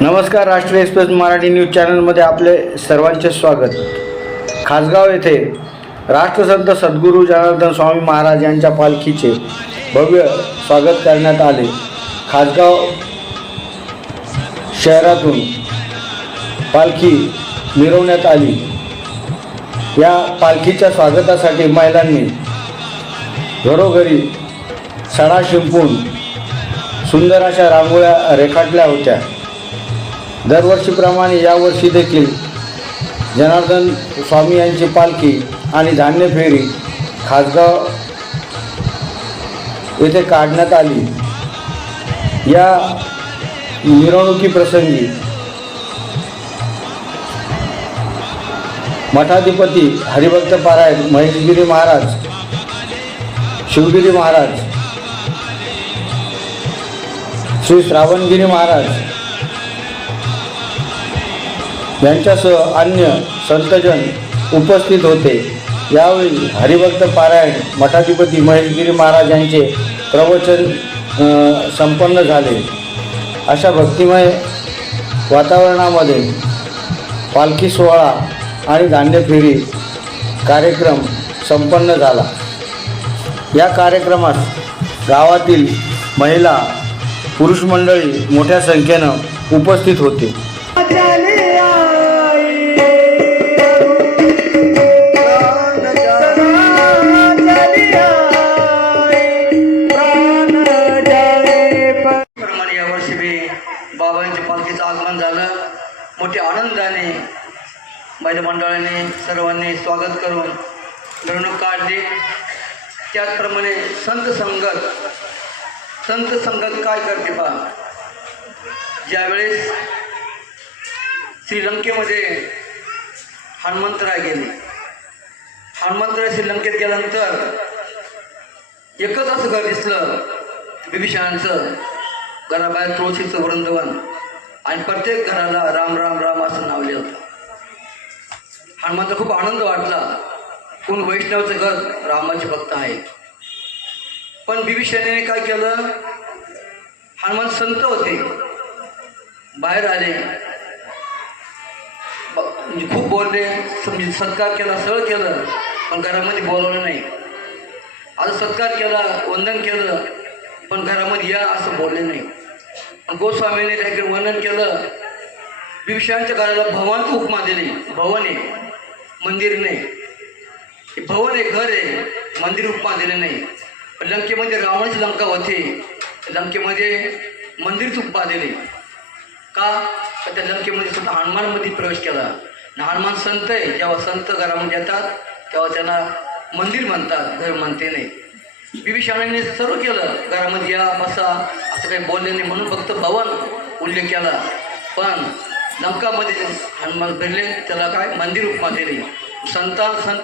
नमस्कार राष्ट्रीय express Marathi news चॅनलमध्ये आपले सर्वांचे स्वागत. खासगाव येथे राष्ट्रसंत सद्गुरू जनार्दन स्वामी महाराज यांच्या पालखीचे भव्य स्वागत करण्यात आले. खासगाव शहरातून पालखी मिरवण्यात आली. या पालखीच्या स्वागतासाठी महिलांनी घरोघरी सडा शिंपून सुंदर अशा रांगोळ्या रेखाटल्या होत्या. दरवर्षीप्रमाणे यावर्षी देखील जनार्दन स्वामी यांची पालखी आणि धान्य फेरी खासगाव येथे काढण्यात आली. या मिरवणुकीप्रसंगी मठाधिपती हरिभक्त पारायण महेशगिरी महाराज शिवगिरी महाराज श्री श्रावणगिरी महाराज यांच्यासह अन्य संतजन उपस्थित होते. यावेळी हरिभक्त पारायण मठाधिपती महेशगिरी महाराज यांचे प्रवचन संपन्न झाले. अशा भक्तिमय वातावरणामध्ये पालखी सोहळा आणि धान्य कार्यक्रम संपन्न झाला. या कार्यक्रमात गावातील महिला पुरुष मंडळी मोठ्या संख्येनं उपस्थित होते. बाबांच्या पालखीचं आगमन झालं. मोठ्या आनंदाने महिला मंडळाने सर्वांनी स्वागत करून मिरवणूक काढली. त्याचप्रमाणे संत संगत संत संगत काय करते पा ज्यावेळेस श्रीलंकेमध्ये हनुमंतराय गेले. हनुमंतराय श्रीलंकेत गेल्यानंतर एकच असं घर दिसलं विभीषणांचं. घराबाहेर तुळशीचं वृंदवन आणि प्रत्येक घराला राम राम राम असं नाव लिहिलं. हनुमानचा खूप आनंद वाटला. कोण वैष्णवचं घर रामाचे भक्त आहे पण बिभीषणेने काय केलं? हनुमान संत होते. बाहेर आले. म्हणजे खूप बोलले. समजे सत्कार केला सगळं केलं. पण घरामध्ये बोलवलं नाही. आज सत्कार केला वंदन केलं. पण घरामध्ये या असं बोलले नाही. गोस्वामीने त्याकडे वर्णन केलं. बिभीषणाच्या घराला भवन उपमा दिली. भवन आहे मंदिर नाही. हे भवन आहे घर आहे. मंदिर उपमा दिले नाही. पण लंकेमध्ये रावणाची लंका होती. लंकेमध्ये मंदिरच उपमा दिली. का? त्या लंकेमध्ये सुद्धा हनुमानमध्ये प्रवेश केला. हनुमान संत आहे. जेव्हा संत घरामध्ये येतात तेव्हा त्यांना मंदिर म्हणतात. घर म्हणते नाही. विभीषणाने सर्व केलं. घरामध्ये या बसा असं काही बोलले नाही म्हणून फक्त भवन उल्लेख केला. पण लंकामध्ये हनुमान फिरले त्याला काय? मंदिर उपमा दिली. संतान संत